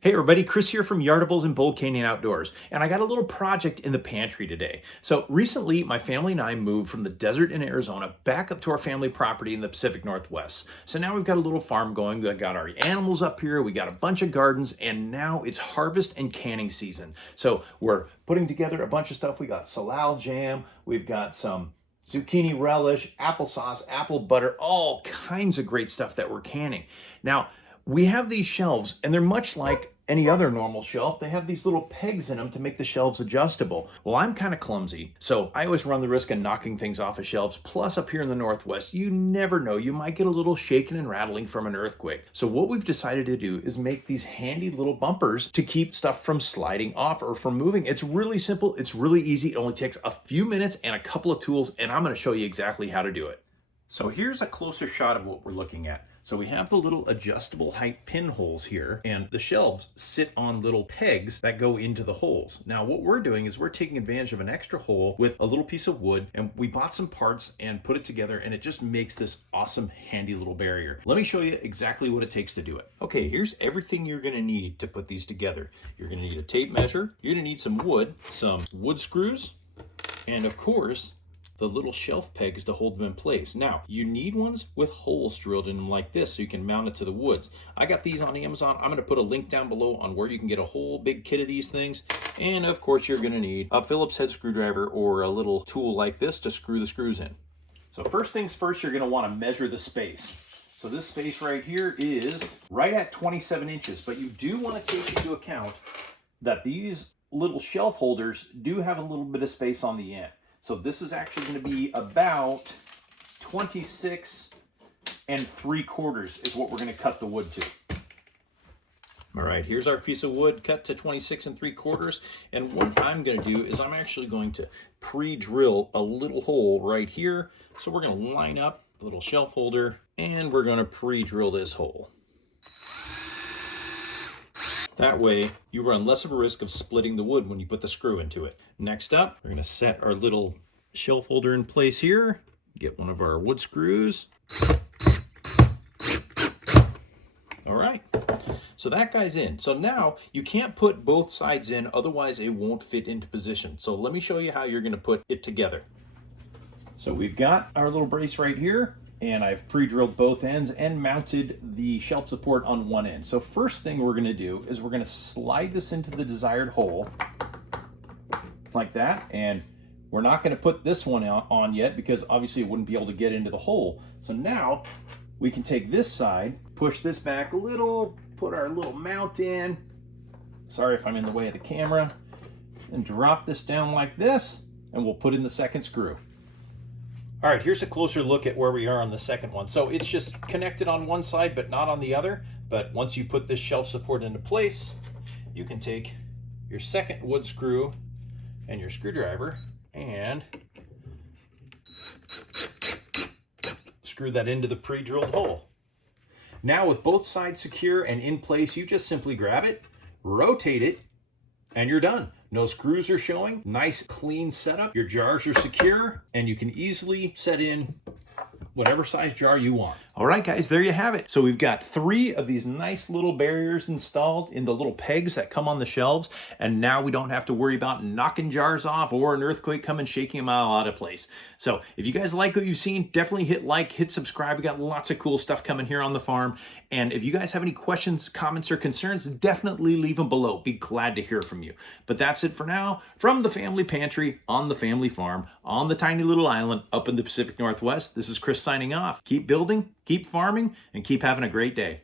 Hey everybody, Chris here from Yardables and Bold Canyon Outdoors, and I got a little project in the pantry today. So recently, my family and I moved from the desert in Arizona back up to our family property in the Pacific Northwest. So now we've got a little farm going, we got our animals up here, we got a bunch of gardens, and now it's harvest and canning season. So we're putting together a bunch of stuff. We got salal jam, we've got some zucchini relish, applesauce, apple butter, all kinds of great stuff that we're canning. Now, we have these shelves, and they're much like any other normal shelf. They have these little pegs in them to make the shelves adjustable. Well, I'm kind of clumsy, so I always run the risk of knocking things off of shelves. Plus, up here in the Northwest, you never know. You might get a little shaking and rattling from an earthquake. So what we've decided to do is make these handy little bumpers to keep stuff from sliding off or from moving. It's really simple. It's really easy. It only takes a few minutes and a couple of tools, and I'm going to show you exactly how to do it. So here's a closer shot of what we're looking at. So we have the little adjustable height pinholes here, and the shelves sit on little pegs that go into the holes. Now what we're doing is we're taking advantage of an extra hole with a little piece of wood, and we bought some parts and put it together, and it just makes this awesome handy little barrier. Let me show you exactly what it takes to do it. Okay, here's everything you're gonna need to put these together. You're gonna need a tape measure, you're gonna need some wood screws, and of course, the little shelf pegs to hold them in place. Now, you need ones with holes drilled in them like this so you can mount it to the woods. I got these on Amazon. I'm gonna put a link down below on where you can get a whole big kit of these things. And of course, you're gonna need a Phillips head screwdriver or a little tool like this to screw the screws in. So first things first, you're gonna wanna measure the space. So this space right here is right at 27 inches, but you do wanna take into account that these little shelf holders do have a little bit of space on the end. So this is actually going to be about 26 3/4 is what we're going to cut the wood to. All right, here's our piece of wood cut to 26 3/4. And what I'm going to do is I'm actually going to pre-drill a little hole right here. So we're going to line up the little shelf holder and we're going to pre-drill this hole. That way, you run less of a risk of splitting the wood when you put the screw into it. Next up, we're going to set our little shelf holder in place here. Get one of our wood screws. All right, so that guy's in. So now, you can't put both sides in, otherwise it won't fit into position. So let me show you how you're going to put it together. So we've got our little brace right here, and I've pre-drilled both ends and mounted the shelf support on one end. So first thing we're gonna do is we're gonna slide this into the desired hole like that. And we're not gonna put this one on yet because obviously it wouldn't be able to get into the hole. So now we can take this side, push this back a little, put our little mount in. Sorry if I'm in the way of the camera. And drop this down like this, and we'll put in the second screw. All right, here's a closer look at where we are on the second one. So it's just connected on one side, but not on the other. But once you put this shelf support into place, you can take your second wood screw and your screwdriver and screw that into the pre-drilled hole. Now with both sides secure and in place, you just simply grab it, rotate it, and you're done. No screws are showing, nice clean setup. Your jars are secure, and you can easily set in whatever size jar you want. All right, guys, there you have it. So we've got 3 of these nice little barriers installed in the little pegs that come on the shelves, and now we don't have to worry about knocking jars off or an earthquake coming shaking them all out of place. So if you guys like what you've seen, definitely hit like, hit subscribe. We got lots of cool stuff coming here on the farm. And if you guys have any questions, comments, or concerns, definitely leave them below. Be glad to hear from you. But that's it for now. From the family pantry on the family farm on the tiny little island up in the Pacific Northwest, this is Chris signing off. Keep building, keep farming, and keep having a great day.